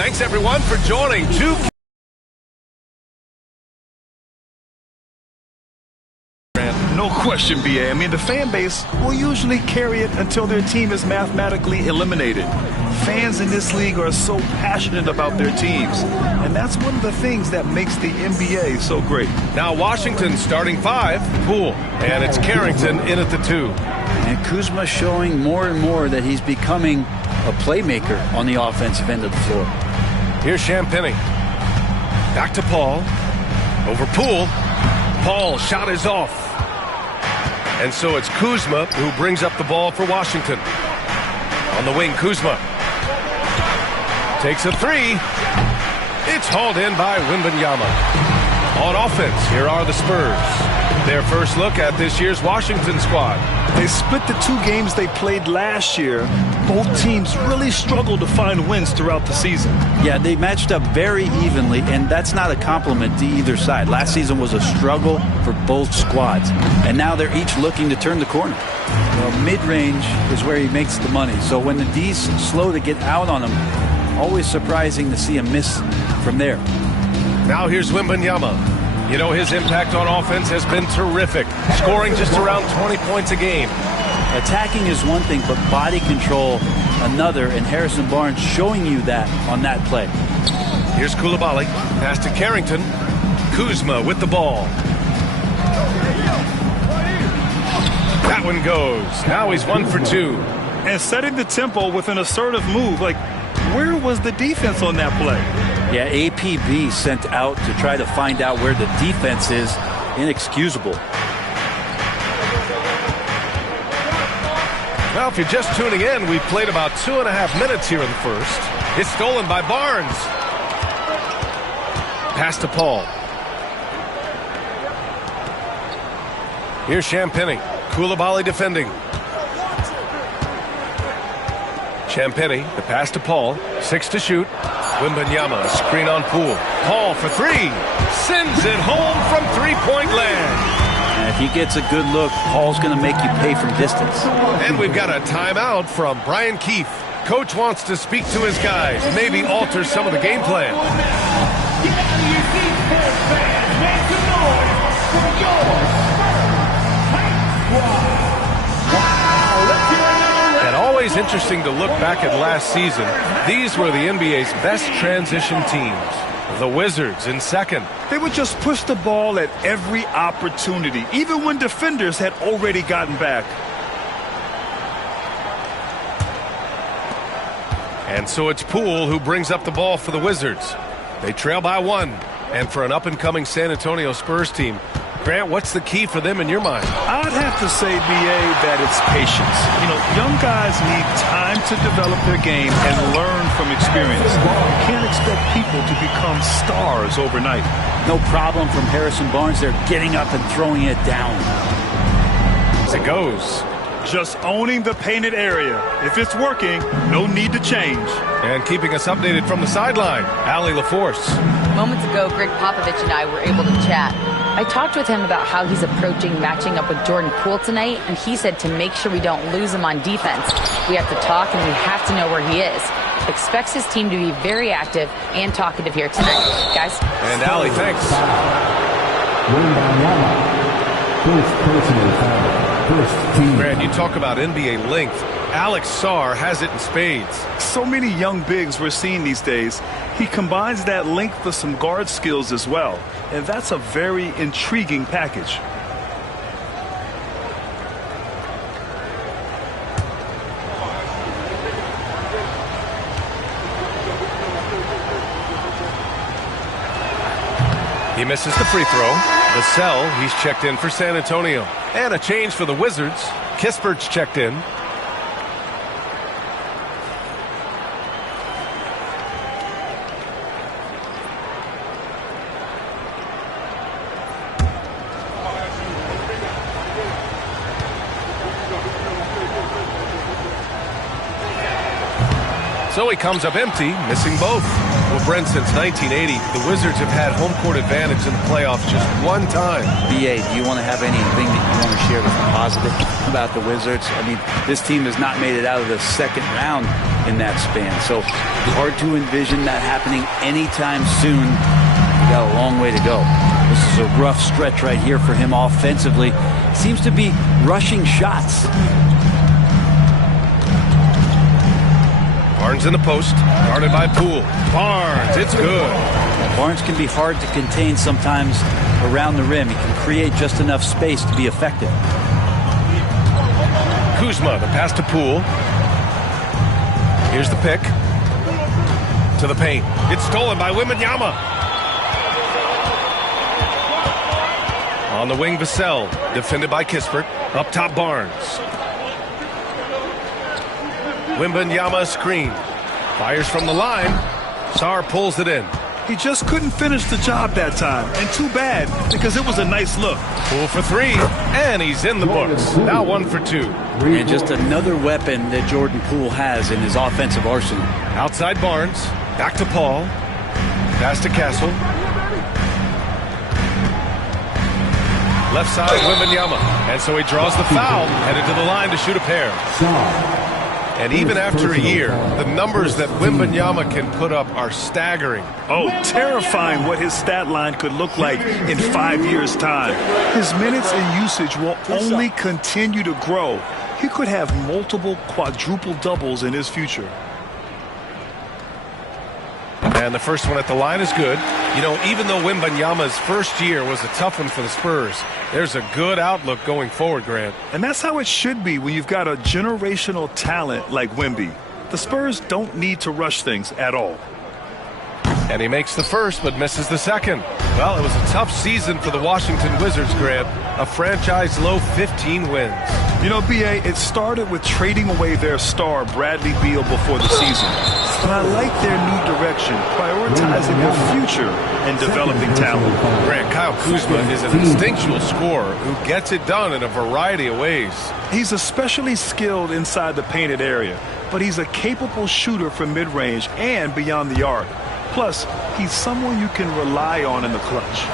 Thanks, everyone, for joining 2K. No question, BA. I mean, the fan base will usually carry it until their team is mathematically eliminated. Fans in this league are so passionate about their teams, and that's one of the things that makes the NBA so great. Now Washington starting 5, Poole, and it's Carrington in at the 2. And Kuzma showing more and more that he's becoming a playmaker on the offensive end of the floor. Here's Champagnie. Back to Paul. Over Poole. Paul shot is off. And so it's Kuzma who brings up the ball for Washington. On the wing, Kuzma takes a 3. It's hauled in by Wembanyama. On offense, here are the Spurs. Their first look at this year's Washington squad. They split the 2 games they played last year. Both teams really struggled to find wins throughout the season. Yeah, they matched up very evenly, and that's not a compliment to either side. Last season was a struggle for both squads, and now they're each looking to turn the corner. Well, mid-range is where he makes the money, so when the D's slow to get out on him, always surprising to see him miss from there. Now here's Wembanyama. You know, his impact on offense has been terrific, scoring just around 20 points a game. Attacking is one thing, but body control another, and Harrison Barnes showing you that on that play. Here's Coulibaly. Pass to Carrington. Kuzma with the ball. That one goes. Now he's 1 for 2. And setting the tempo with an assertive move. Like, where was the defense on that play? Yeah, APB sent out to try to find out where the defense is. Inexcusable. Well, if you're just tuning in, we've played about 2.5 minutes here in the first. It's stolen by Barnes. Pass to Paul. Here's Champagnie. Coulibaly defending. Champagnie, the pass to Paul. 6 to shoot. Wembanyama, screen on Poole. Paul for 3. Sends it home from three-point land. And if he gets a good look, Paul's going to make you pay from distance. And we've got a timeout from Brian Keefe. Coach wants to speak to his guys, maybe alter some of the game plan. And always interesting to look back at last season. These were the NBA's best transition teams. The Wizards in second. They would just push the ball at every opportunity, even when defenders had already gotten back. And so it's Poole who brings up the ball for the Wizards. They trail by 1. And for an up-and-coming San Antonio Spurs team, Grant, what's the key for them in your mind? I'd have to say, BA, that it's patience. You know, young guys need time to develop their game and learn from experience. You can't expect people to become stars overnight. No problem from Harrison Barnes. They're getting up and throwing it down. As it goes. Just owning the painted area. If it's working, no need to change. And keeping us updated from the sideline, Allie LaForce. Moments ago, Greg Popovich and I were able to chat. I talked with him about how he's approaching matching up with Jordan Poole tonight, and he said to make sure we don't lose him on defense, we have to talk and we have to know where he is. Expects his team to be very active and talkative here tonight. Guys? And Allie, thanks. Grant, you talk about NBA length. Alex Sarr has it in spades. So many young bigs we're seeing these days. He combines that length with some guard skills as well. And that's a very intriguing package. He misses the free throw. Vassell, he's checked in for San Antonio. And a change for the Wizards. Kispert's checked in. So he comes up empty, missing both. Well, Brent, since 1980, the Wizards have had home court advantage in the playoffs just one time. BA, do you want to have anything that you want to share with the positive? positive about the Wizards. I mean, this team has not made it out of the second round in that span. So hard to envision that happening anytime soon. Got a long way to go. This is a rough stretch right here for him offensively. Seems to be rushing shots. Barnes in the post, guarded by Poole. Barnes, it's good. Barnes can be hard to contain sometimes around the rim. He can create just enough space to be effective. Kuzma, the pass to Poole. Here's the pick. To the paint. It's stolen by Wembanyama. On the wing, Vassell, defended by Kispert. Up top, Barnes. Wembanyama screen. Fires from the line. Sarr pulls it in. He just couldn't finish the job that time. And too bad, because it was a nice look. Poole for three, and he's in the books. Now 1 for 2. And just another weapon that Jordan Poole has in his offensive arsenal. Outside Barnes. Back to Paul. Pass to Castle. Left side, Wembanyama. And so he draws the foul, headed to the line to shoot a pair. And even after a year, the numbers that Wembanyama can put up are staggering. Oh, terrifying what his stat line could look like in 5 years' time. His minutes and usage will only continue to grow. He could have multiple quadruple doubles in his future. And the first one at the line is good. You know, even though Wembanyama's first year was a tough one for the Spurs, there's a good outlook going forward, Grant. And that's how it should be when you've got a generational talent like Wemby. The Spurs don't need to rush things at all. And he makes the first but misses the second. Well, it was a tough season for the Washington Wizards, Grant. A franchise-low 15 wins. You know, B.A., it started with trading away their star, Bradley Beal, before the season. But I like their new direction, prioritizing their future and developing talent. Grant, Kyle Kuzma is an instinctual scorer who gets it done in a variety of ways. He's especially skilled inside the painted area, but he's a capable shooter from mid-range and beyond the arc. Plus, he's someone you can rely on in the clutch.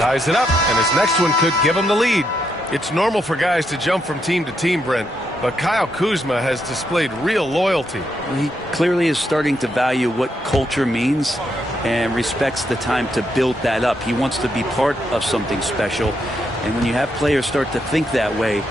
Ties it up, and his next one could give him the lead. It's normal for guys to jump from team to team, Brent, but Kyle Kuzma has displayed real loyalty. He clearly is starting to value what culture means and respects the time to build that up. He wants to be part of something special, and when you have players start to think that way,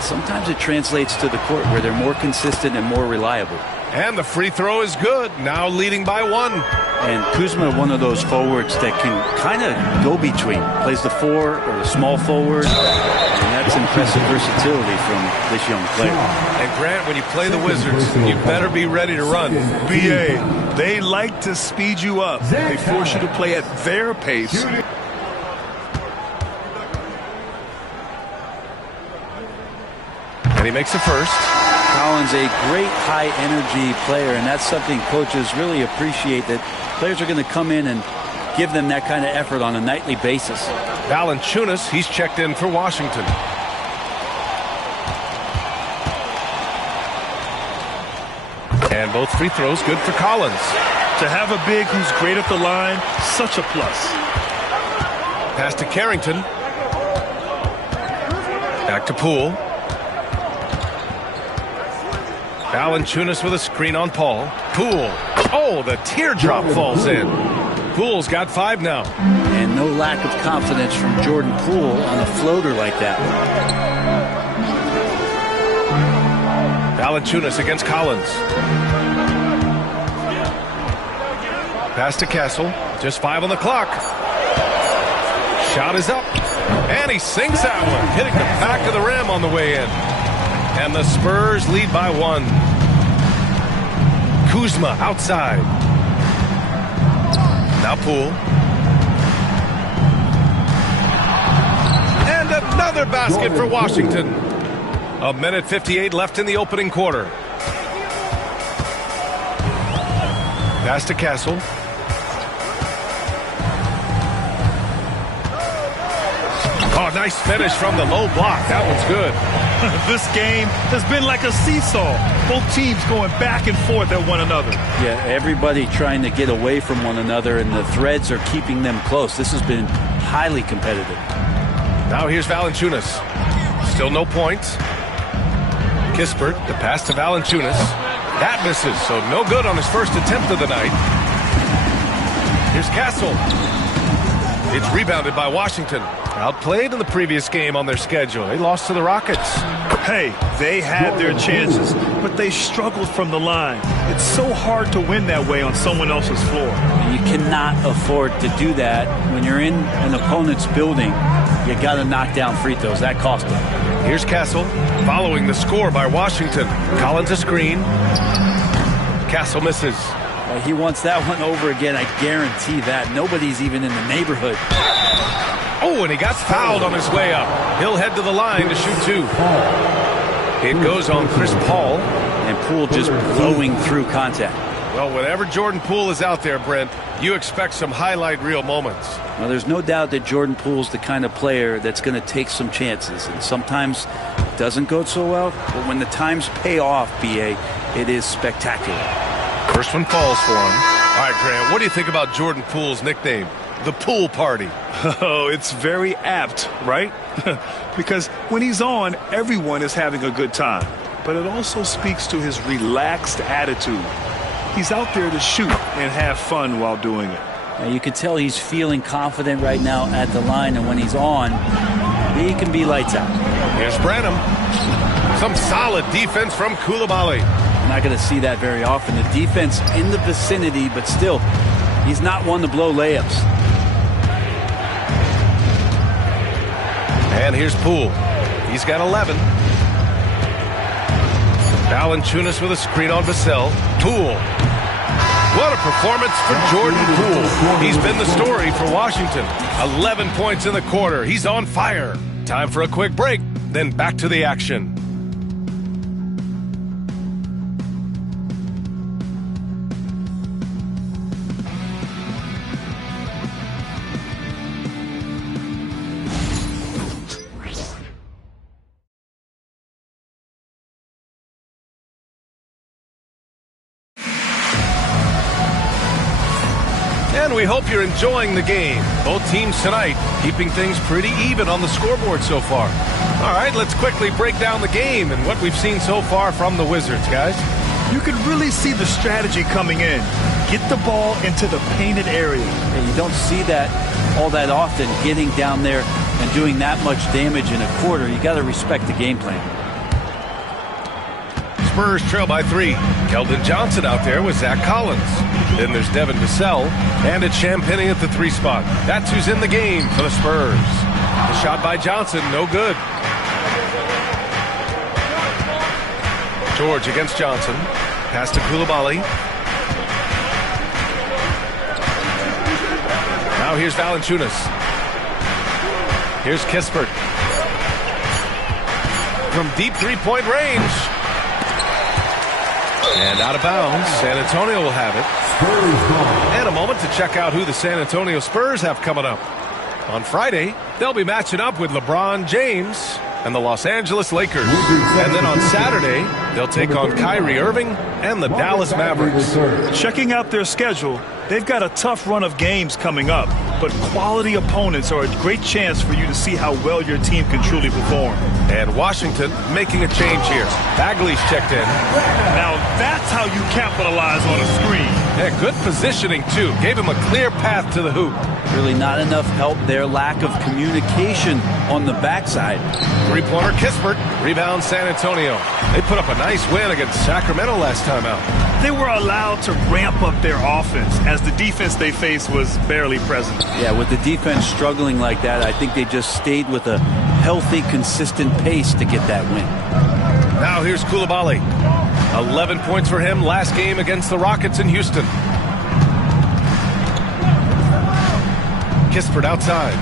sometimes it translates to the court where they're more consistent and more reliable. And the free throw is good, now leading by 1. And Kuzma, one of those forwards that can kind of go between. Plays the 4 or the small forward. And that's impressive versatility from this young player. And Grant, when you play the Wizards, you better be ready to run. B.A., they like to speed you up. They force you to play at their pace. And he makes the first. Collins, a great high-energy player, and that's something coaches really appreciate, that players are going to come in and give them that kind of effort on a nightly basis. Valanciunas, he's checked in for Washington. And both free throws good for Collins. To have a big who's great at the line, such a plus. Pass to Carrington. Back to Poole. Valanciunas with a screen on Paul. Poole. Oh, the teardrop falls in. Poole's got 5 now. And no lack of confidence from Jordan Poole on a floater like that. Valanciunas against Collins. Pass to Castle. Just 5 on the clock. Shot is up. And he sinks that one, hitting the back of the rim on the way in. And the Spurs lead by 1. Kuzma outside. Now Poole. And another basket for Washington. 1:58 left in the opening quarter. Pass to Castle. Oh, nice finish from the low block. That one's good. This game has been like a seesaw. Both teams going back and forth at one another. Yeah, everybody trying to get away from one another, and the threads are keeping them close. This has been highly competitive. Now here's Valanciunas. Still no points. Kispert, the pass to Valanciunas. That misses, so no good on his first attempt of the night. Here's Castle. It's rebounded by Washington. Outplayed in the previous game on their schedule. They lost to the Rockets. Hey, they had their chances, but they struggled from the line. It's so hard to win that way on someone else's floor. You cannot afford to do that when you're in an opponent's building. You got to knock down free throws. That cost them. Here's Castle following the score by Washington. Collins a screen. Castle misses. Well, he wants that one over again. I guarantee that. Nobody's even in the neighborhood. Oh, and he got fouled on his way up. He'll head to the line to shoot two. It goes on Chris Paul. And Poole just blowing through contact. Well, whenever Jordan Poole is out there, Brent, you expect some highlight reel moments. Well, there's no doubt that Jordan Poole's the kind of player that's going to take some chances. And sometimes it doesn't go so well. But when the times pay off, B.A., it is spectacular. First one falls for him. All right, Grant, what do you think about Jordan Poole's nickname? The Pool Party. Oh, it's very apt, right? Because when he's on, everyone is having a good time. But it also speaks to his relaxed attitude. He's out there to shoot and have fun while doing it. Now, you can tell he's feeling confident right now at the line, and when he's on, he can be lights out. Here's Branham. Some solid defense from Coulibaly. Not going to see that very often. The defense in the vicinity, but still, he's not one to blow layups. And here's Poole. He's got 11. Valanciunas with a screen on Vassell. Poole. What a performance for Jordan Poole. He's been the story for Washington. 11 points in the quarter. He's on fire. Time for a quick break, then back to the action. And we hope you're enjoying the game. Both teams tonight keeping things pretty even on the scoreboard so far. All right, let's quickly break down the game and what we've seen so far from the Wizards, guys. You can really see the strategy coming in. Get the ball into the painted area. And you don't see that all that often, getting down there and doing that much damage in a quarter. You got to respect the game plan. Spurs trail by 3. Keldon Johnson out there with Zach Collins. Then there's Devin Vassell, and it's Champagnie at the 3 spot. That's who's in the game for the Spurs. The shot by Johnson, no good. George against Johnson. Pass to Coulibaly. Now here's Valanciunas. Here's Kispert. From deep three-point range. And out of bounds. San Antonio will have it. And a moment to check out who the San Antonio Spurs have coming up. On Friday, they'll be matching up with LeBron James and the Los Angeles Lakers. And then on Saturday, they'll take on Kyrie Irving and the Dallas Mavericks. Checking out their schedule, they've got a tough run of games coming up, but quality opponents are a great chance for you to see how well your team can truly perform. And Washington making a change here. Bagley's checked in. Now that's how you capitalize on a screen. Yeah, good positioning, too. Gave him a clear path to the hoop. Really not enough help there. Lack of communication on the backside. Three-pointer Kispert. Rebound San Antonio. They put up a nice win against Sacramento last time out. They were allowed to ramp up their offense as the defense they faced was barely present. Yeah, with the defense struggling like that, I think they just stayed with a healthy, consistent pace to get that win. Now here's Coulibaly. 11 points for him last game against the Rockets in Houston. Kispert outside.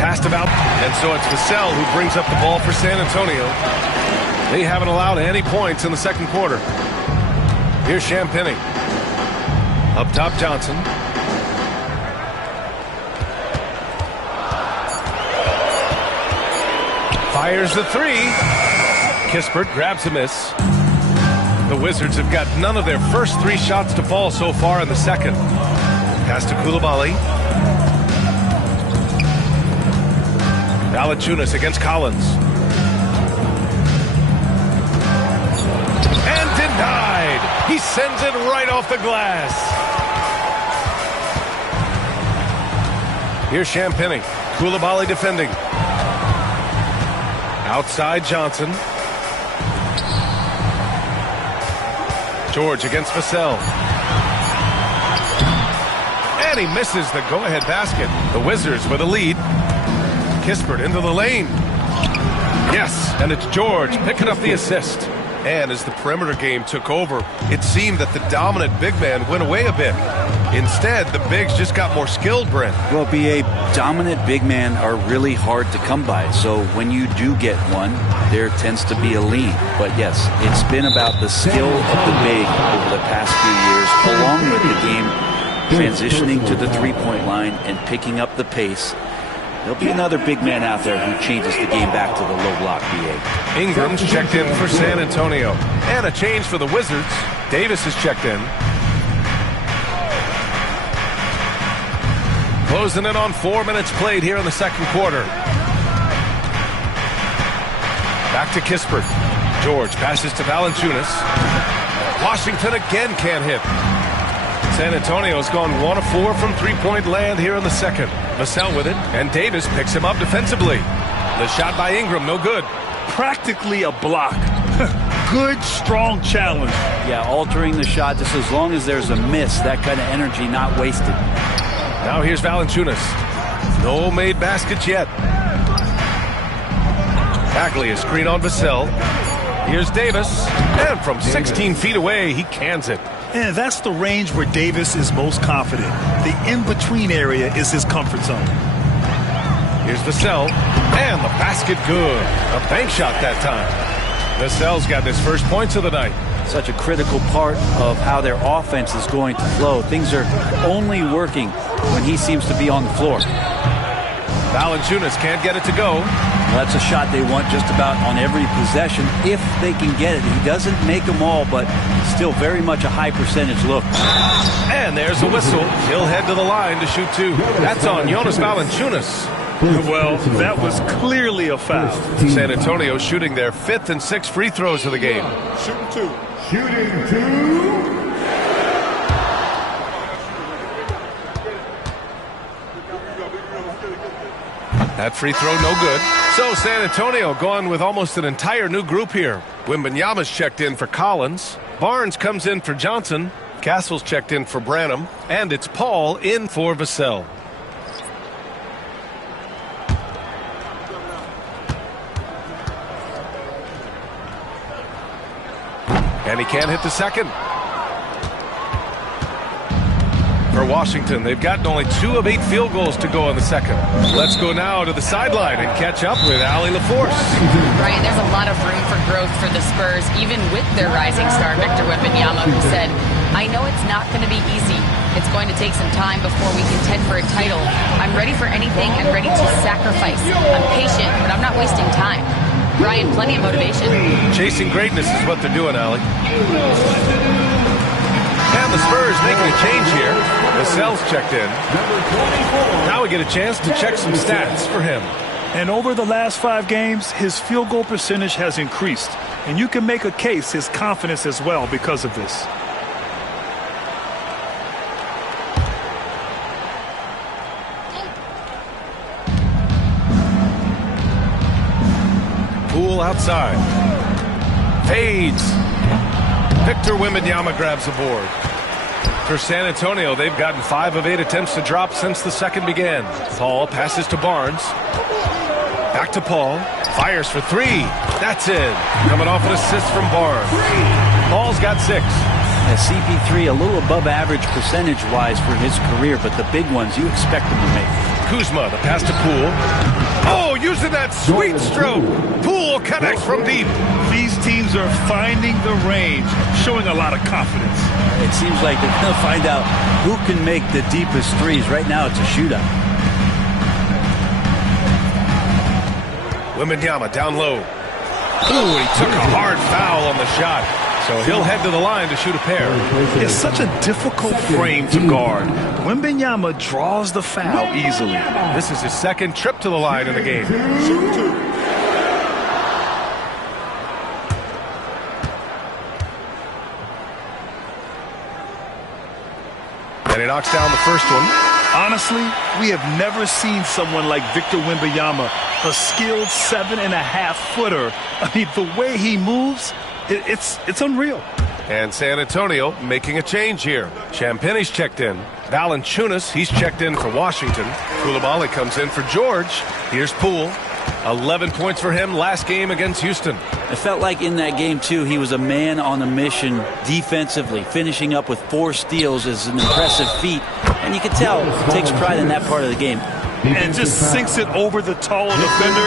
Passed about, and so it's Vassell who brings up the ball for San Antonio. They haven't allowed any points in the second quarter. Here's Champagnie. Up top, Johnson. Fires the three. Kispert grabs a miss. The Wizards have got none of their first 3 shots to fall so far in the second. Pass to Coulibaly. Valanciunas against Collins. And denied. He sends it right off the glass. Here's Champagnie. Coulibaly defending. Outside Johnson. George against Vassell. And he misses the go-ahead basket. The Wizards with a lead. Kispert into the lane. Yes, and it's George picking up the assist. And as the perimeter game took over, it seemed that the dominant big man went away a bit. Instead, the bigs just got more skilled, Brent. Well, BA, dominant big men are really hard to come by. So when you do get one, there tends to be a lean. But yes, it's been about the skill of the big over the past few years, along with the game transitioning to the three-point line and picking up the pace. There'll be another big man out there who changes the game back to the low block, BA. Ingram's checked in for San Antonio. And a change for the Wizards. Davis is checked in. Closing in on 4 minutes played here in the second quarter. Back to Kispert. George passes to Valanciunas. Washington again can't hit. San Antonio's gone 1 of 4 from three-point land here in the second. Vassell with it, and Davis picks him up defensively. The shot by Ingram, no good. Practically a block. Good, strong challenge. Yeah, altering the shot just as long as there's a miss. That kind of energy not wasted. Now here's Valanciunas. No made baskets yet. Bagley, a screen on Vassell. Here's Davis, and from 16 feet away, he cans it. And that's the range where Davis is most confident. The in-between area is his comfort zone. Here's Vassell, and the basket good. A bank shot that time. Vassell's got his first points of the night. Such a critical part of how their offense is going to flow. Things are only working when he seems to be on the floor. Valanciunas can't get it to go. Well, that's a shot they want just about on every possession if they can get it. He doesn't make them all, but still very much a high percentage look. And there's a whistle. He'll head to the line to shoot 2. That's on Jonas Valanciunas. Well, that was clearly a foul. San Antonio shooting their 5th and 6th free throws of the game. Shooting 2. Shooting 2. That free throw no good. So San Antonio going with almost an entire new group here. Wembanyama's checked in for Collins. Barnes comes in for Johnson. Castle's checked in for Branham. And it's Paul in for Vassell. And he can't hit the second. For Washington, they've gotten only 2 of 8 field goals to go in the second. Let's go now to the sideline and catch up with Allie LaForce. Brian, there's a lot of room for growth for the Spurs, even with their rising star, Victor Wembanyama, who said, I know it's not going to be easy. It's going to take some time before we contend for a title. I'm ready for anything and ready to sacrifice. I'm patient, but I'm not wasting time. Brian, plenty of motivation. Chasing greatness is what they're doing, Allie. And the Spurs making a change here. Vassell's checked in. Now we get a chance to check some stats for him. And over the last 5 games, his field goal percentage has increased. And you can make a case his confidence as well because of this. Poole outside. Fades. Victor Wembanyama grabs the board. For San Antonio, they've gotten 5 of 8 attempts to drop since the second began. Paul passes to Barnes. Back to Paul. Fires for 3. That's in. Coming off an assist from Barnes. Paul's got 6. CP3 a little above average percentage-wise for his career, but the big ones you expect him to make. Kuzma, the pass to Poole. Oh, using that sweet stroke. Poole connects from deep. These teams are finding the range, showing a lot of confidence. It seems like they're going to find out who can make the deepest threes. Right now, it's a shootout. Wembanyama down low. Ooh, he took a hard foul on the shot. So he'll head to the line to shoot a pair. It's such a difficult frame to guard. Wembanyama draws the foul easily. This is his second trip to the line in the game. And he knocks down the first one. Honestly, we have never seen someone like Victor Wembanyama, a skilled 7.5-footer. I mean, the way he moves, it's unreal. And San Antonio making a change here. Champagne's checked in. Valanciunas, he's checked in for Washington. Coulibaly comes in for George. Here's Poole. 11 points for him last game against Houston. It felt like in that game, too, he was a man on a mission defensively. Finishing up with 4 steals is an impressive feat. And you can tell he takes pride in that part of the game. And just sinks it over the taller defender.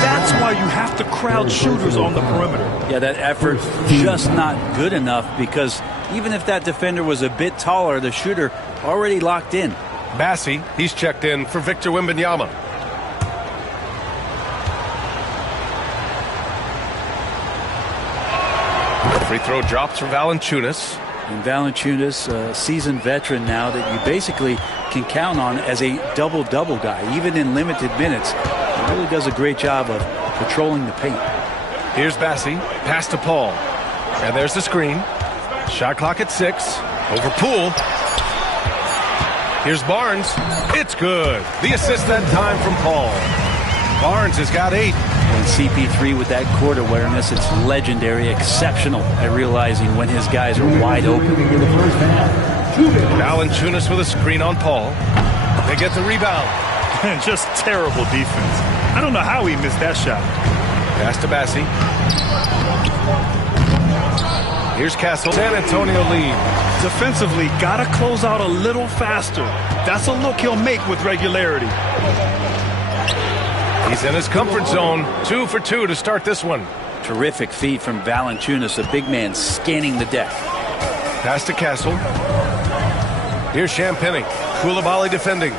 That's why you have to crowd shooters on the perimeter. Yeah, that effort just not good enough, because even if that defender was a bit taller, the shooter already locked in. Bassi, he's checked in for Victor Wembanyama. Free throw drops for Valanciunas. And Valanciunas, a seasoned veteran now that you basically can count on as a double-double guy, even in limited minutes. He really does a great job of patrolling the paint. Here's Bassi, pass to Paul. And there's the screen. Shot clock at 6. Over Poole. Here's Barnes. It's good. The assist that time from Paul. Barnes has got 8. And CP3 with that court awareness, it's legendary, exceptional at realizing when his guys are wide open. Valanciunas with a screen on Paul. They get the rebound. Just terrible defense. I don't know how he missed that shot. Pass to Bassi. Here's Castle. San Antonio lead. Defensively, gotta close out a little faster. That's a look he'll make with regularity. He's in his comfort zone. 2 for 2 to start this one. Terrific feed from Valanciunas, a big man scanning the deck. Pass to Castle. Here's Champagnie. Coulibaly defending.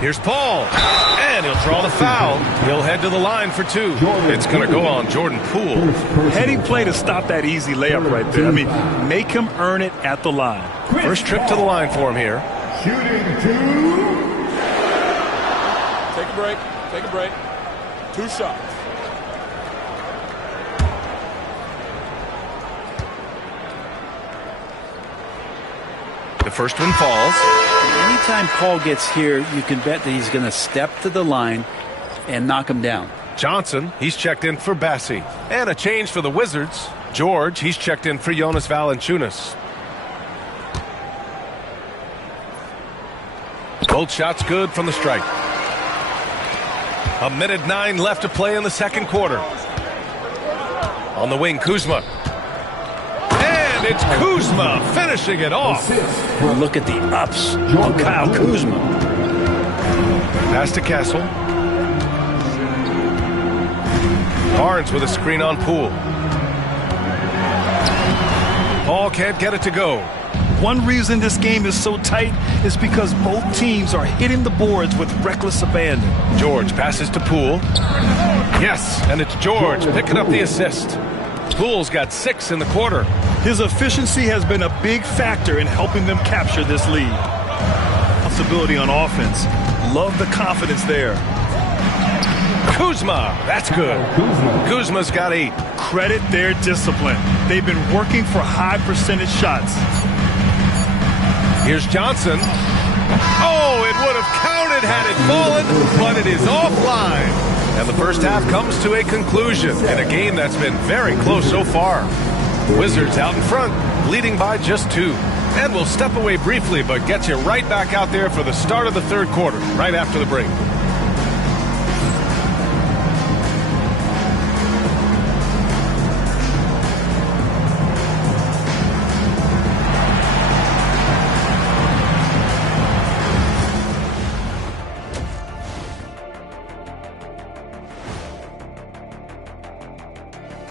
Here's Paul. And he'll draw the foul. He'll head to the line for 2. It's going to go on Jordan Poole. Heady play to stop that easy layup right there. I mean, make him earn it at the line. First trip to the line for him here. Shooting 2. Take a break. Take a break. 2 shots. The first one falls. Anytime Paul gets here, you can bet that he's going to step to the line and knock him down. Johnson, he's checked in for Bassi. And a change for the Wizards. George, he's checked in for Jonas Valanciunas. Both shots good from the strike. 1:09 left to play in the second quarter. On the wing, Kuzma. And it's Kuzma finishing it off. Look at the ups of Kyle Kuzma. Pass to Castle. Barnes with a screen on Poole. Paul can't get it to go. One reason this game is so tight is because both teams are hitting the boards with reckless abandon. George passes to Poole. Yes, and it's George picking up the assist. Poole's got 6 in the quarter. His efficiency has been a big factor in helping them capture this lead. Possibility on offense. Love the confidence there. Kuzma, that's good. Kuzma's got 8. Credit their discipline. They've been working for high percentage shots. Here's Johnson. Oh, it would have counted had it fallen, but it is offline. And the first half comes to a conclusion in a game that's been very close so far. Wizards out in front, leading by just 2. And we'll step away briefly, but get you right back out there for the start of the third quarter, right after the break.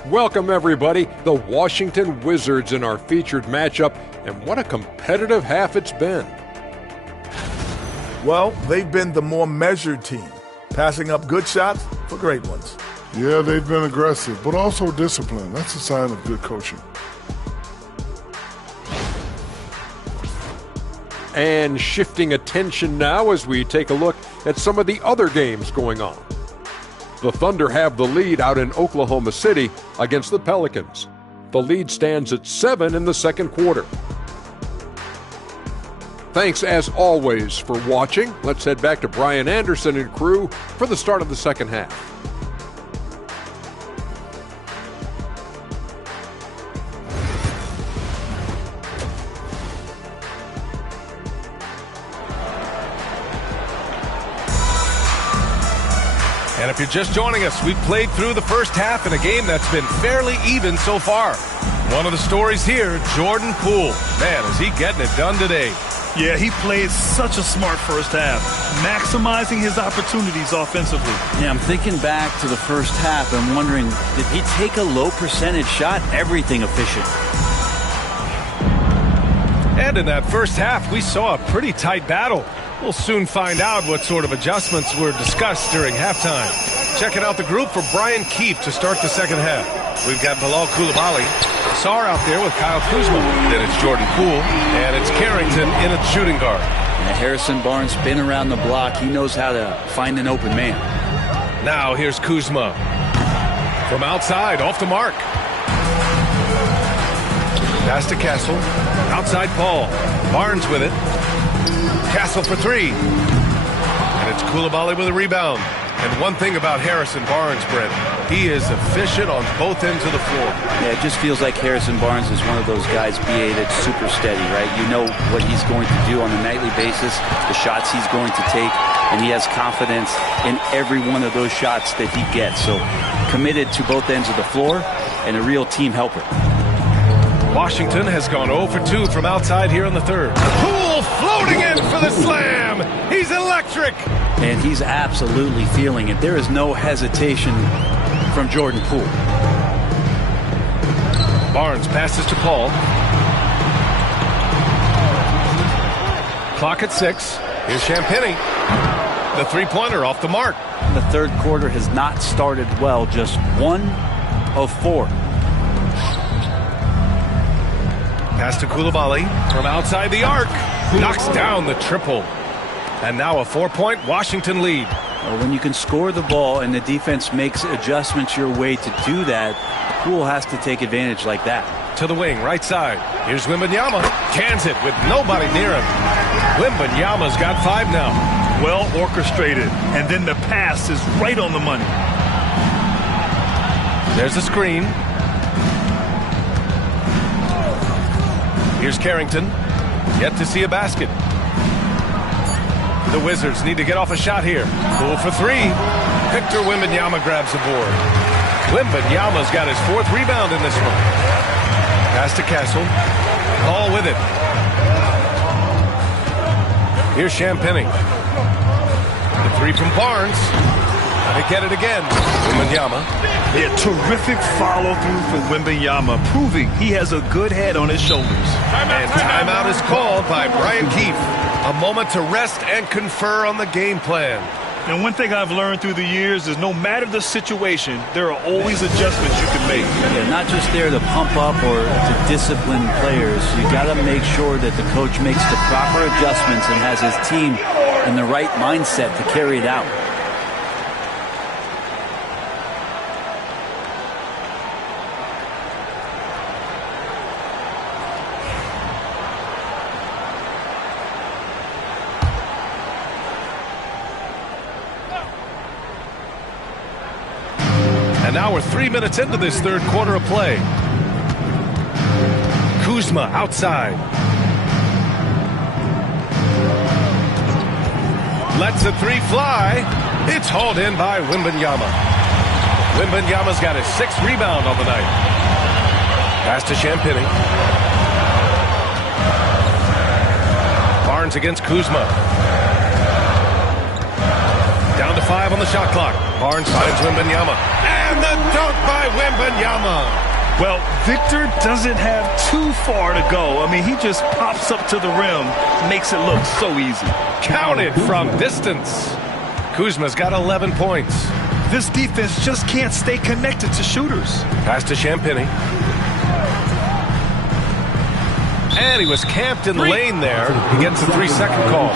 Welcome, everybody. The Washington Wizards in our featured matchup, and what a competitive half it's been. Well, they've been the more measured team. passing up good shots for great ones. Yeah, they've been aggressive, but also disciplined. That's a sign of good coaching. And shifting attention now as we take a look at some of the other games going on. The Thunder have the lead out in Oklahoma City against the Pelicans. The lead stands at 7 in the second quarter. Thanks as always for watching. Let's head back to Brian Anderson and crew for the start of the second half. And if you're just joining us, we've played through the first half in a game that's been fairly even so far. One of the stories here, Jordan Poole. Man, is he getting it done today. Yeah, he played such a smart first half, maximizing his opportunities offensively. Yeah, I'm thinking back to the first half. I'm wondering, did he take a low percentage shot? Everything efficient. And in that first half, we saw a pretty tight battle. We'll soon find out what sort of adjustments were discussed during halftime. Checking out the group for Brian Keefe to start the second half. We've got Bilal Coulibaly, Sarr out there with Kyle Kuzma. Then it's Jordan Poole, and it's Carrington in at shooting guard. And Harrison Barnes been around the block. He knows how to find an open man. Now here's Kuzma. From outside, off the mark. Pass to Castle. Outside Paul. Barnes with it. Castle for three. And it's Coulibaly with a rebound. And one thing about Harrison Barnes, Brent, he is efficient on both ends of the floor. Yeah, it just feels like Harrison Barnes is one of those guys, BA, that's super steady, right? You know what he's going to do on a nightly basis, the shots he's going to take, and he has confidence in every one of those shots that he gets. So committed to both ends of the floor and a real team helper. Washington has gone 0 for 2 from outside here in the third. Poole floating in for the slam. He's electric. And he's absolutely feeling it. There is no hesitation from Jordan Poole. Barnes passes to Paul. Clock at 6. Here's Champagnie. The three-pointer off the mark. The third quarter has not started well. Just 1 of 4. Pass to Coulibaly from outside the arc. Knocks down the triple. And now a 4-point Washington lead. Well, when you can score the ball and the defense makes adjustments your way to do that, Poole has to take advantage like that. To the wing, right side. Here's Wembanyama. Cans it with nobody near him. Wembanyama's got 5 now. Well orchestrated. And then the pass is right on the money. There's the screen. Here's Carrington. Yet to see a basket. The Wizards need to get off a shot here. Poole for 3. Victor Wembanyama grabs the board. Wembanyama's got his 4th rebound in this one. Pass to Castle. Paul with it. Here's Champagnie. The 3 from Barnes. They get it again. Wembanyama. Yeah, terrific follow-through from Wembanyama, proving he has a good head on his shoulders. And timeout is called by Brian Keefe. A moment to rest and confer on the game plan. And one thing I've learned through the years is no matter the situation, there are always adjustments you can make. Yeah, not just there to pump up or to discipline players. You got to make sure that the coach makes the proper adjustments and has his team in the right mindset to carry it out. And now we're 3 minutes into this third quarter of play. Kuzma outside. Lets the 3 fly. It's hauled in by Wembanyama. Wembanyama's got his 6th rebound on the night. Pass to Champagnie. Barnes against Kuzma. Down to 5 on the shot clock. Barnes finds Wembanyama. And the dunk by Wembanyama. Well, Victor doesn't have too far to go. I mean, he just pops up to the rim, makes it look so easy. Counted from distance. Kuzma's got 11 points. This defense just can't stay connected to shooters. Pass to Champagny. And he was camped in the lane there. He gets a 3-second call.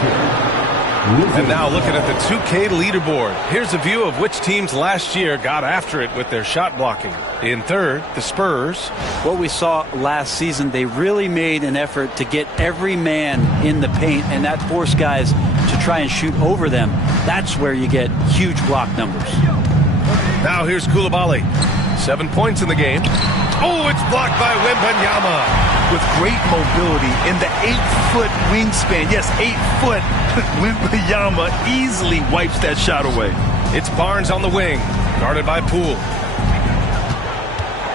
And now looking at the 2K leaderboard. Here's a view of which teams last year got after it with their shot blocking. In third, the Spurs. What we saw last season, they really made an effort to get every man in the paint, and that forced guys to try and shoot over them. That's where you get huge block numbers. Now here's Coulibaly. 7 points in the game. Oh, it's blocked by Wembanyama. With great mobility in the 8-foot wingspan. Yes, 8 foot. Wembanyama easily wipes that shot away. It's Barnes on the wing, guarded by Poole.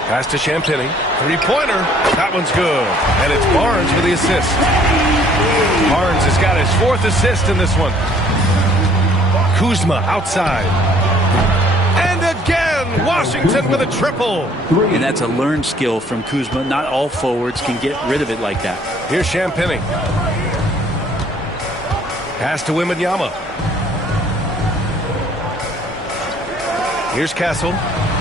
Pass to Champagny. 3-pointer. That one's good. And it's Barnes with the assist. Barnes has got his 4th assist in this one. Kuzma outside. And again, Washington with a triple. And that's a learned skill from Kuzma. Not all forwards can get rid of it like that. Here's Champagny. Pass to Wembanyama. Here's Castle.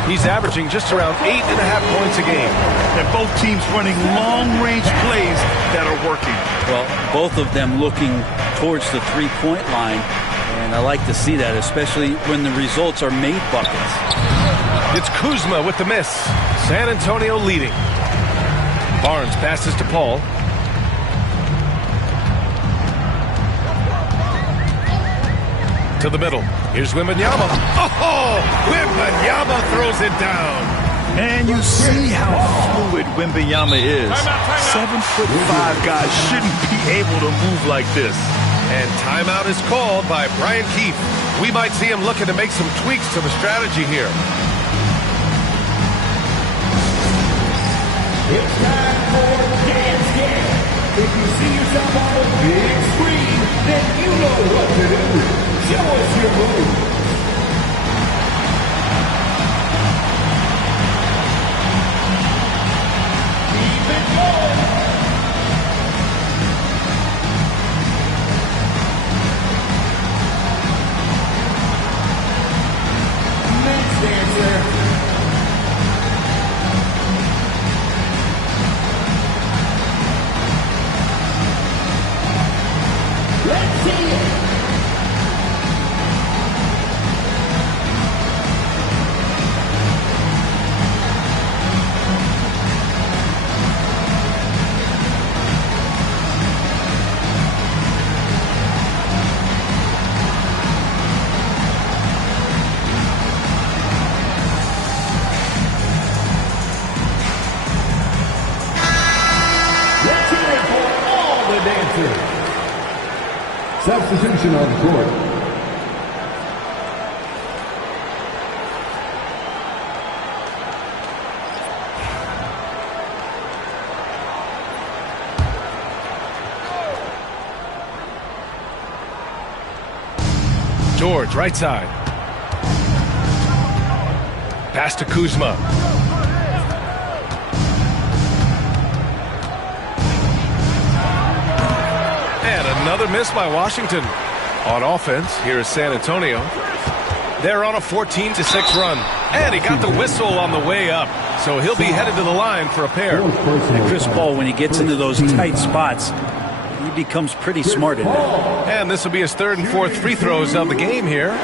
He's averaging just around 8.5 points a game. And both teams running long-range plays that are working. Well, both of them looking towards the three-point line. And I like to see that, especially when the results are made buckets. It's Kuzma with the miss. San Antonio leading. Barnes passes to Paul. To the middle. Here's Wembanyama. Oh, Wembanyama throws it down. And you see how fluid Wembanyama is. 7'5" guys shouldn't be able to move like this. And timeout is called by Brian Keefe. We might see him looking to make some tweaks to the strategy here. It's time for Dance Game. If you see yourself on the big screen, then you know what to do. Show us your move. Keep it going. Next dancer. Let's see it. Substitution on the court. George, right side. Pass to Kuzma. Another miss by Washington. On offense, here is San Antonio. They're on a 14-6 run. And he got the whistle on the way up. So he'll be headed to the line for a pair. And Chris Paul, when he gets into those tight spots, he becomes pretty smart in there. And this will be his 3rd and 4th free throws of the game here.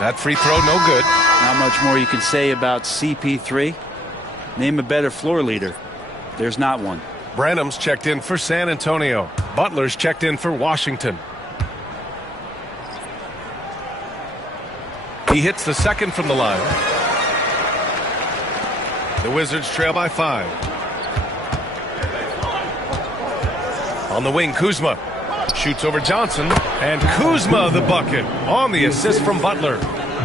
That free throw, no good. Not much more you can say about CP3. Name a better floor leader. There's not one. Branham's checked in for San Antonio. Butler's checked in for Washington. He hits the second from the line. The Wizards trail by 5. On the wing, Kuzma. Shoots over Johnson, and Kuzma the bucket on the assist from Butler.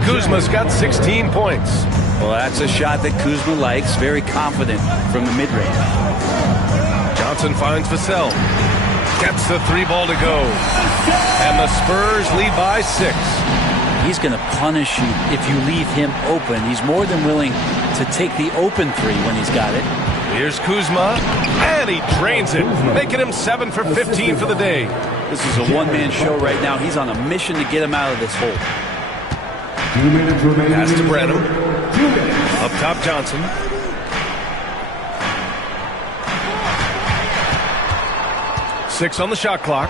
Kuzma's got 16 points. Well, that's a shot that Kuzma likes, very confident from the mid-range. Johnson finds Vassell. Gets the 3 ball to go. And the Spurs lead by 6. He's going to punish you if you leave him open. He's more than willing to take the open three when he's got it. Here's Kuzma, and he drains it, making him 7 for 15 for the day. This is a one-man show right now. He's on a mission to get him out of this hole. Pass to Branham. Up top, Johnson. Six on the shot clock.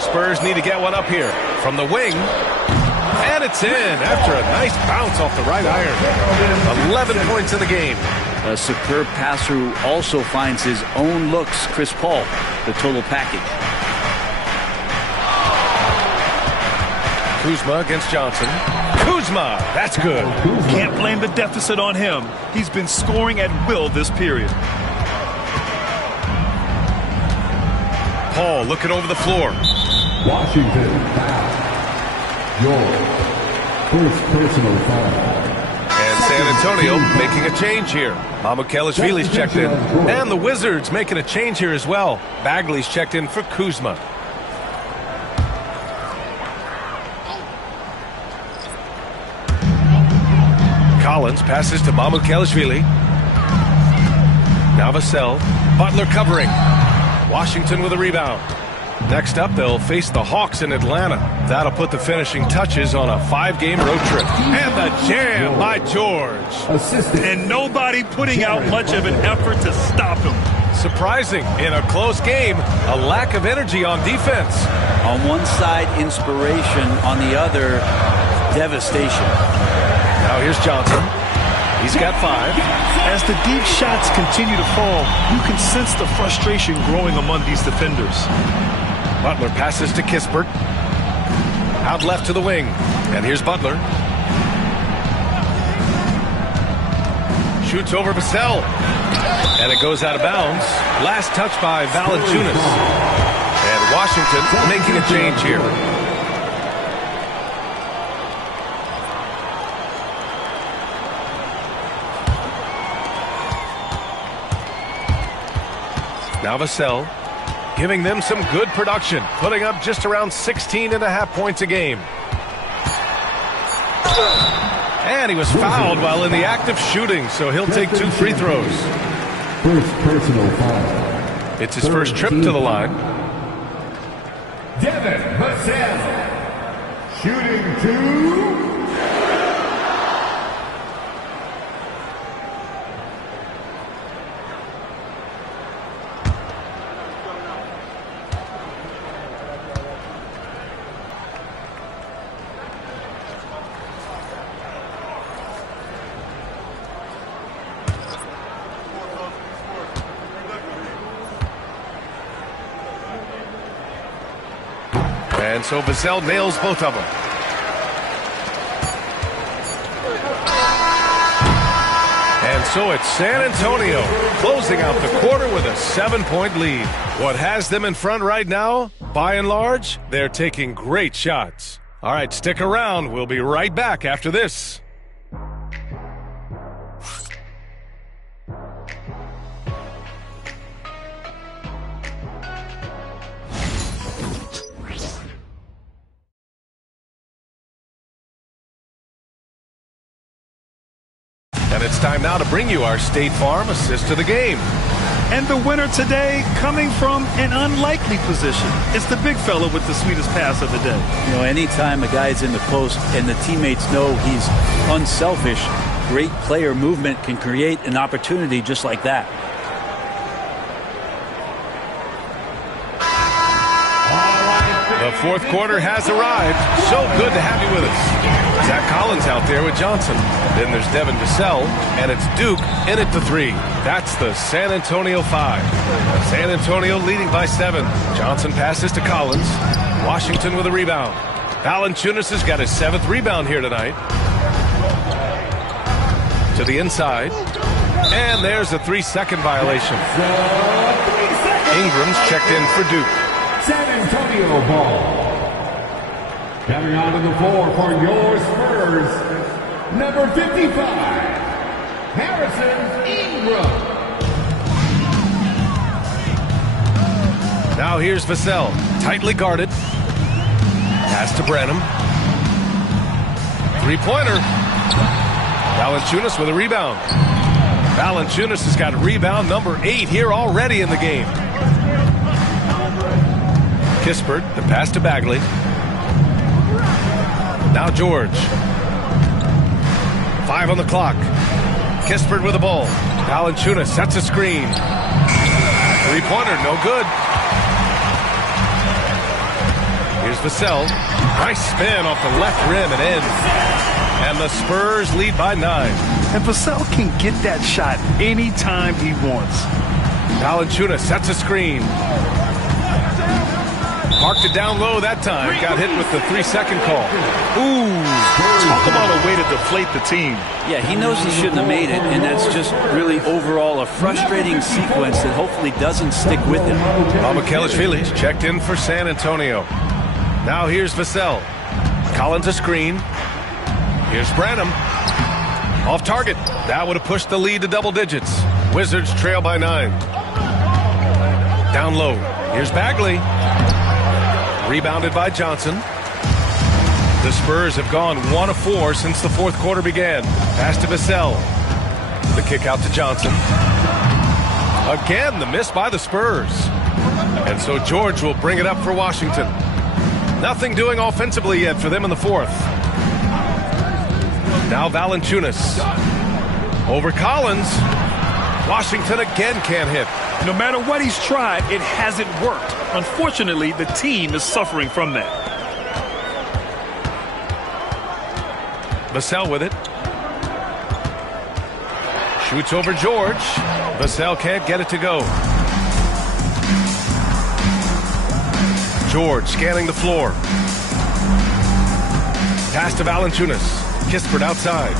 Spurs need to get one up here. From the wing. And it's in after a nice bounce off the right iron. 11 points in the game. A superb passer who also finds his own looks. Chris Paul, the total package. Kuzma against Johnson. Kuzma, that's good. Can't blame the deficit on him. He's been scoring at will this period. Paul looking over the floor. Washington foul. Your first personal foul. And San Antonio making a change here. Mamukelashvili's checked in. And the Wizards making a change here as well. Bagley's checked in for Kuzma. Collins passes to Mamukelashvili. Now Vassell. Butler covering. Washington with a rebound. Next up, they'll face the Hawks in Atlanta. That'll put the finishing touches on a 5-game road trip. And the jam by George. And nobody putting out much of an effort to stop him. Surprising, in a close game, a lack of energy on defense. On one side, inspiration. On the other, devastation. Now here's Johnson. He's got 5. As the deep shots continue to fall, you can sense the frustration growing among these defenders. Butler passes to Kispert. Out left to the wing. And here's Butler. Shoots over Vassell. And it goes out of bounds. Last touch by Valanciunas. And Washington making a change here. Now Vassell giving them some good production, putting up just around 16.5 points a game. And he was fouled while in the act of shooting, so he'll take 2 free throws. First personal foul. It's his first trip to the line. Devin Vassell. Shooting 2. And so Vassell nails both of them. And so it's San Antonio closing out the quarter with a 7-point lead. What has them in front right now, by and large, they're taking great shots. All right, stick around. We'll be right back after this. And it's time now to bring you our State Farm assist to the game. And the winner today coming from an unlikely position. It's the big fella with the sweetest pass of the day. You know, anytime a guy's in the post and the teammates know he's unselfish, great player movement can create an opportunity just like that. The fourth quarter has arrived. So good to have you with us. Zach Collins out there with Johnson. Then there's Devin Vassell, and it's Duke in at the 3. That's the San Antonio 5. San Antonio leading by 7. Johnson passes to Collins. Washington with a rebound. Valanciunas has got his 7th rebound here tonight. To the inside. And there's a 3-second violation. Ingram's checked in for Duke. San Antonio ball. Coming onto the floor for your Spurs, number 55, Harrison Ingram. Now here's Vassell, tightly guarded. Pass to Branham. Three-pointer. Valanciunas with a rebound. Valanciunas has got rebound number 8 here already in the game. Kispert, the pass to Bagley. Now George. 5 on the clock. Kispert with the ball. Valanciunas sets a screen. Three-pointer, no good. Here's Vassell. Nice spin off the left rim and in. And the Spurs lead by 9. And Vassell can get that shot anytime he wants. Valanciunas sets a screen. Parked it down low that time. Got hit with the 3-second call. Ooh, talk about a way to deflate the team. Yeah, he knows he shouldn't have made it, and that's just really overall a frustrating sequence that hopefully doesn't stick with him. Mamukelashvili's checked in for San Antonio. Now here's Vassell. Collins a screen. Here's Branham. Off target. That would have pushed the lead to double digits. Wizards trail by 9. Down low. Here's Bagley. Rebounded by Johnson. The Spurs have gone 1 of 4 since the fourth quarter began. Pass to Vassell. The kick out to Johnson. Again, the miss by the Spurs. And so George will bring it up for Washington. Nothing doing offensively yet for them in the fourth. Now Valanciunas. Over Collins. Washington again can't hit. No matter what he's tried, it hasn't worked. Unfortunately, the team is suffering from that. Vassell with it. Shoots over George. Vassell can't get it to go. George scanning the floor. Pass to Valanciunas. Kispert outside.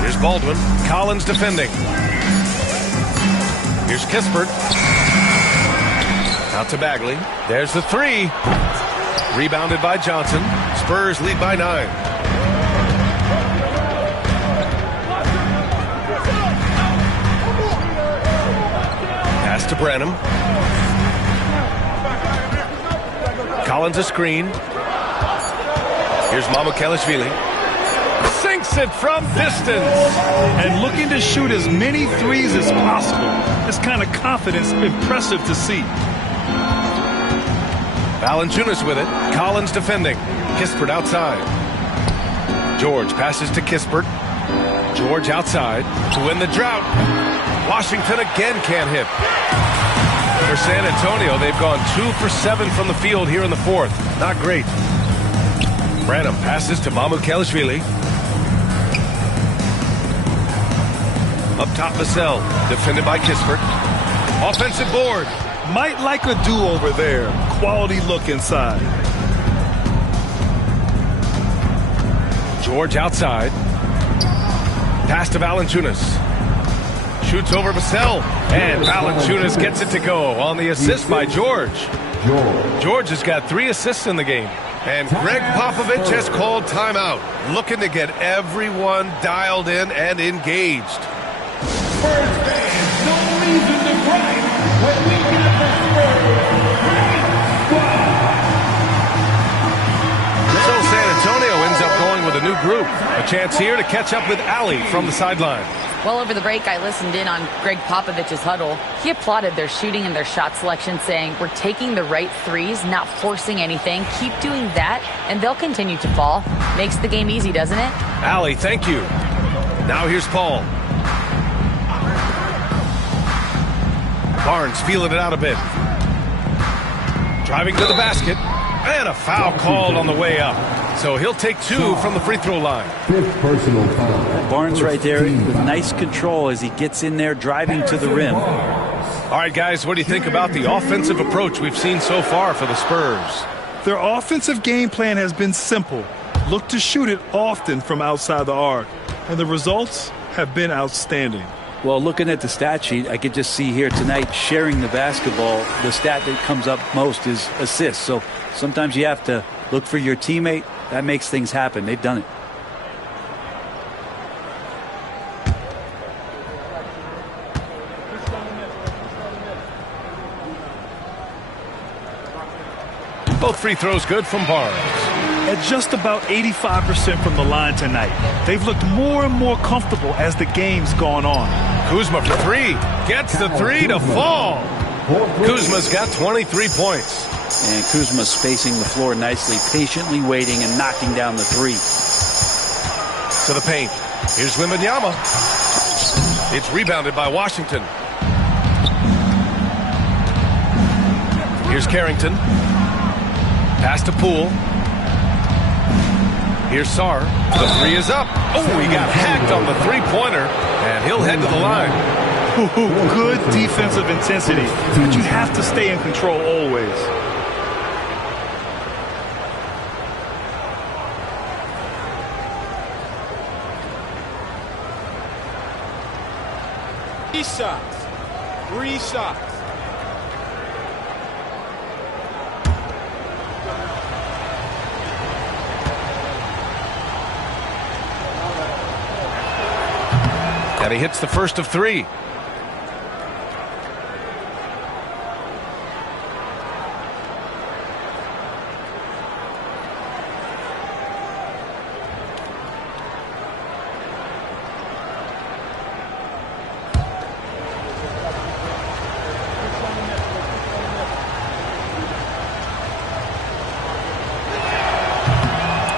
Here's Baldwin. Collins defending. Here's Kispert. Out to Bagley. There's the 3. Rebounded by Johnson. Spurs lead by 9. Pass to Branham. Collins a screen. Here's Mamukelashvili. Sinks it from distance. And looking to shoot as many threes as possible. This kind of confidence, impressive to see. Valanciunas with it. Collins defending. Kispert outside. George passes to Kispert. George outside to win the drought. Washington again can't hit. For San Antonio, they've gone 2 for 7 from the field here in the fourth. Not great. Branham passes to Mamukelashvili. Up top, Vassell. Defended by Kispert. Offensive board. Might like a do-over there. Quality look inside. George outside. Pass to Valanciunas. Shoots over Vassell. And Valanciunas gets it to go on the assist by George. George has got 3 assists in the game. And Greg Popovich has called timeout. Looking to get everyone dialed in and engaged. Spurs fans, no reason to gripe when we got the Spurs. So San Antonio ends up going with a new group. A chance here to catch up with Allie from the sideline. Well, over the break, I listened in on Greg Popovich's huddle. He applauded their shooting and their shot selection, saying, we're taking the right threes, not forcing anything. Keep doing that, and they'll continue to fall. Makes the game easy, doesn't it? Allie, thank you. Now here's Paul. Barnes feeling it out a bit. Driving to the basket. And a foul called on the way up. So he'll take 2 from the free throw line. 5th personal foul. Barnes right there with nice control as he gets in there driving to the rim. All right, guys, what do you think about the offensive approach we've seen so far for the Spurs? Their offensive game plan has been simple. Look to shoot it often from outside the arc. And the results have been outstanding. Well, looking at the stat sheet, I could just see here tonight sharing the basketball. The stat that comes up most is assists. So sometimes you have to look for your teammate. That makes things happen. They've done it. Both free throws good from Barnes. At just about 85% from the line tonight. They've looked more and more comfortable as the game's gone on. Kuzma for three. Gets the three to fall. Kuzma's got 23 points. And Kuzma's spacing the floor nicely, patiently waiting and knocking down the three. To the paint. Here's Wembanyama. It's rebounded by Washington. Here's Carrington. Pass to Poole. Here's Sarr. The three is up. Oh, he got hacked on the three-pointer, and he'll head to the line. Good defensive intensity, but you have to stay in control always. Three shots. And he hits the first of three.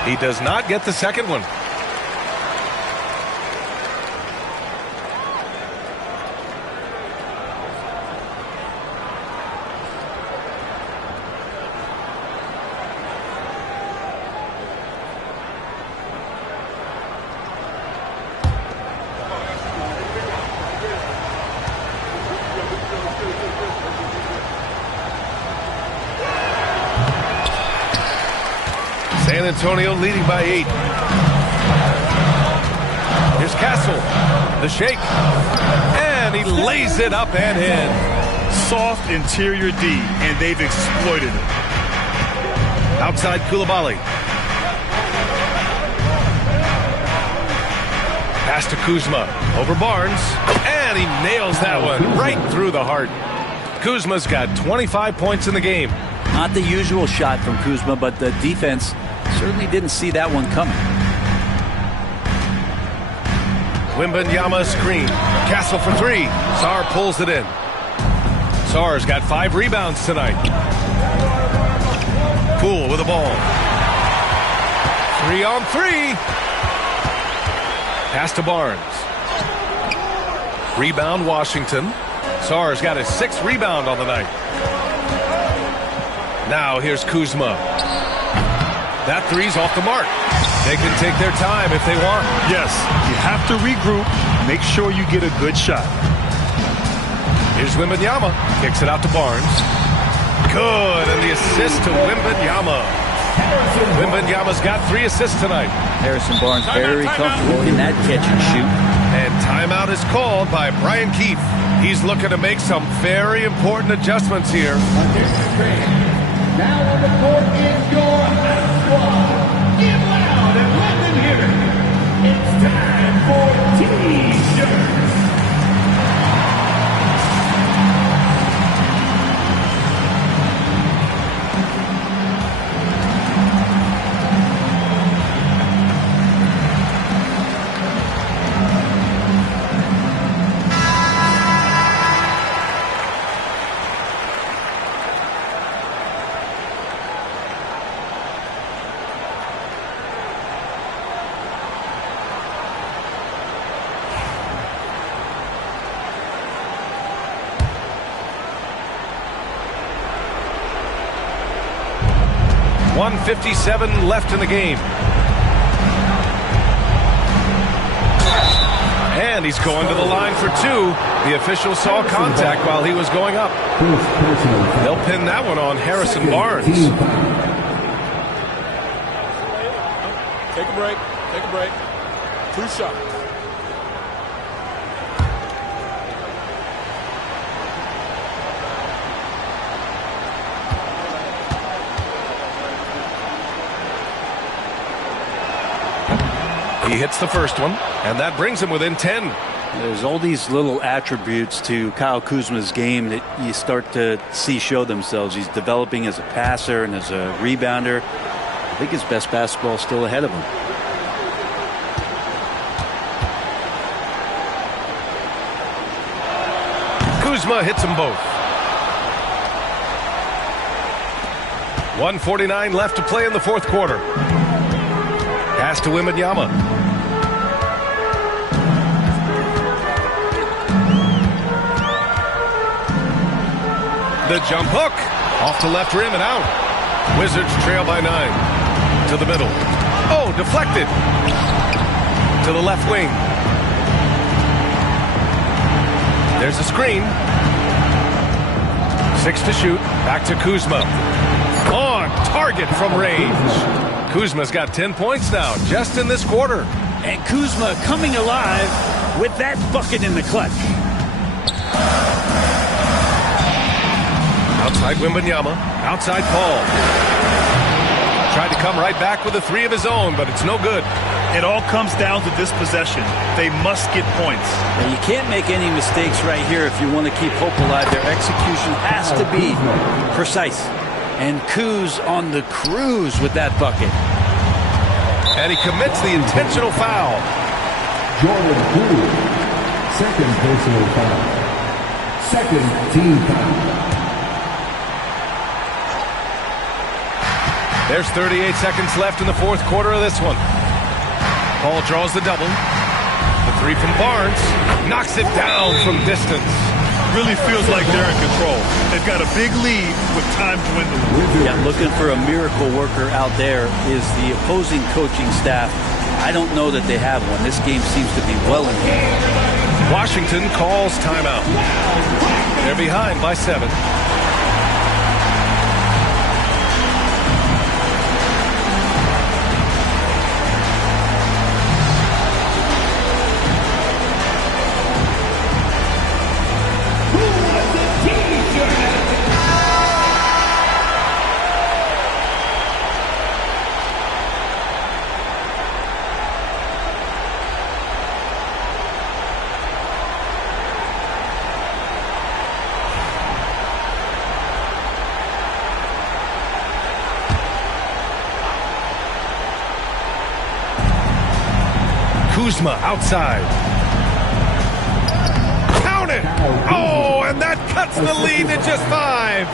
He does not get the second one. San Antonio leading by 8. Here's Castle. The shake. And he lays it up and in. Soft interior D, and they've exploited it. Outside Koulibaly. Pass to Kuzma. Over Barnes. And he nails that one right through the heart. Kuzma's got 25 points in the game. Not the usual shot from Kuzma, but the defense certainly didn't see that one coming. Wembanyama screen. Castle for three. Sarr pulls it in. Sarr's got 5 rebounds tonight. Poole with the ball. 3 on 3. Pass to Barnes. Rebound Washington. Sarr's got his 6th rebound on the night. Now here's Kuzma. That three's off the mark. They can take their time if they want. Yes, you have to regroup. Make sure you get a good shot. Here's Wembanyama. Kicks it out to Barnes. Good, and the assist to Wembanyama. Wembanyama's got 3 assists tonight. Harrison Barnes very comfortable in that catch and shoot. And timeout is called by Brian Keefe. He's looking to make some very important adjustments here. Now on the court is your house squad. Get loud and let them hear it. It's time for T-shirts. .157 left in the game. And he's going to the line for 2. The official saw contact while he was going up. They'll pin that one on Harrison Barnes. Take a break. Take a break. 2 shots. He hits the first one, and that brings him within 10. There's all these little attributes to Kyle Kuzma's game that you start to see show themselves. He's developing as a passer and as a rebounder. I think his best basketball is still ahead of him. Kuzma hits them both. 1:49 left to play in the fourth quarter. Pass to Wembanyama. The jump hook. Off to left rim and out. Wizards trail by 9. To the middle. Oh, deflected. To the left wing. There's a screen. 6 to shoot. Back to Kuzma. On target from range. Kuzma's got 10 points now, just in this quarter. And Kuzma coming alive with that bucket in the clutch. Outside Wembanyama. Outside Paul. Tried to come right back with a 3 of his own, but it's no good. It all comes down to this possession. They must get points. And you can't make any mistakes right here if you want to keep hope alive. Their execution has to be precise. And Kuz on the cruise with that bucket. And he commits the intentional foul. Jordan Poole, second personal foul. Second team foul. There's 38 seconds left in the fourth quarter of this one. Paul draws the double. The 3 from Barnes. Knocks it down from distance. Really feels like they're in control. They've got a big lead with time dwindling. Yeah, looking for a miracle worker out there is the opposing coaching staff. I don't know that they have one. This game seems to be well in hand. Washington calls timeout. They're behind by 7. Kuzma outside. Count it! Oh, and that cuts the lead to just 5.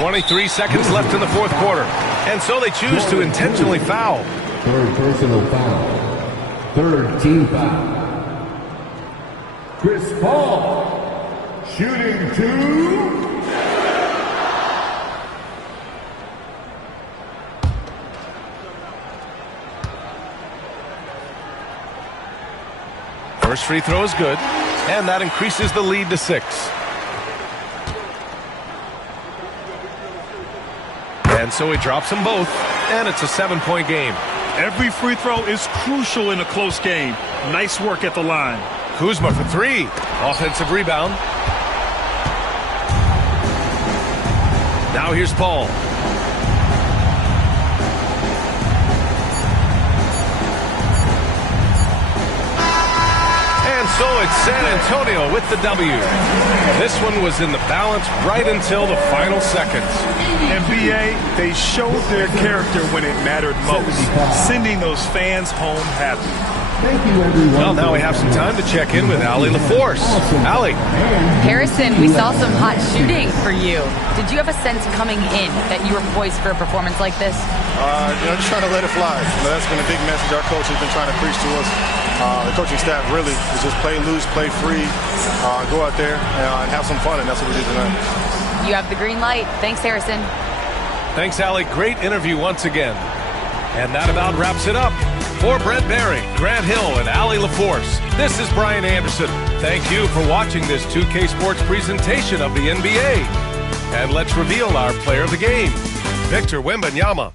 23 seconds left in the fourth quarter. And so they choose to intentionally foul. Third personal foul. Third team foul. Chris Paul, shooting 2. First free throw is good, and that increases the lead to 6. And so he drops them both, and it's a 7-point game. Every free throw is crucial in a close game. Nice work at the line. Kuzma for 3. Offensive rebound. Now here's Paul. So it's San Antonio with the W. This one was in the balance right until the final seconds. NBA, they showed their character when it mattered most, sending those fans home happy. Thank you, everyone. Well, now we have some time to check in with Allie LaForce. Allie. Harrison, we saw some hot shooting for you. Did you have a sense coming in that you were poised for a performance like this? Just trying to let it fly. That's been a big message our coach has been trying to preach to us. The coaching staff really is just play loose, play free, go out there and have some fun, and that's what we did tonight. You have the green light. Thanks, Harrison. Thanks, Allie. Great interview once again. And that about wraps it up. For Brent Barry, Grant Hill, and Allie LaForce, this is Brian Anderson. Thank you for watching this 2K Sports presentation of the NBA. And let's reveal our player of the game, Victor Wembanyama.